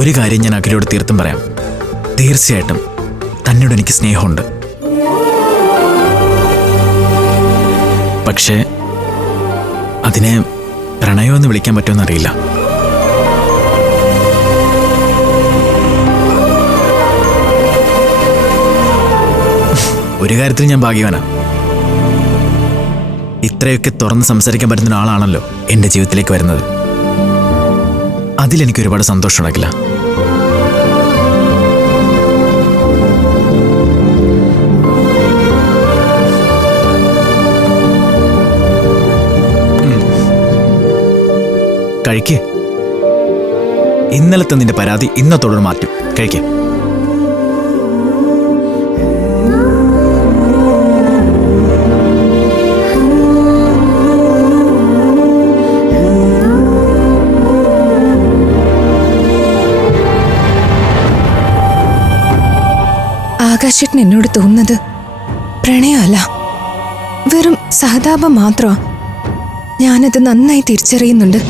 ഒരു കാര്യം ഞാൻ അഖിലോട് തീർത്തും പറയാം. തീർച്ചയായിട്ടും തന്നോട് എനിക്ക് സ്നേഹമുണ്ട്. പക്ഷേ അതിനെ പ്രണയമെന്ന് വിളിക്കാൻ പറ്റുമെന്നറിയില്ല. ഒരു കാര്യത്തിൽ ഞാൻ ഭാഗ്യവാനാ. ഇത്രയൊക്കെ തുറന്ന് സംസാരിക്കാൻ പറ്റുന്ന ഒരാളാണല്ലോ എൻ്റെ ജീവിതത്തിലേക്ക് വരുന്നത്. അതിലെനിക്ക് ഒരുപാട് സന്തോഷം ഉണ്ടാക്കില്ല. കഴിക്ക്. ഇന്നലത്തെ നിന്റെ പരാതി ഇന്നത്തോട് മാറ്റും. കഴിക്ക്. ആകാശേട്ടൻ എന്നോട് തോന്നുന്നത് പ്രണയമല്ല, വെറും സഹതാപം മാത്രമാ. ഞാനത് നന്നായി തിരിച്ചറിയുന്നുണ്ട്.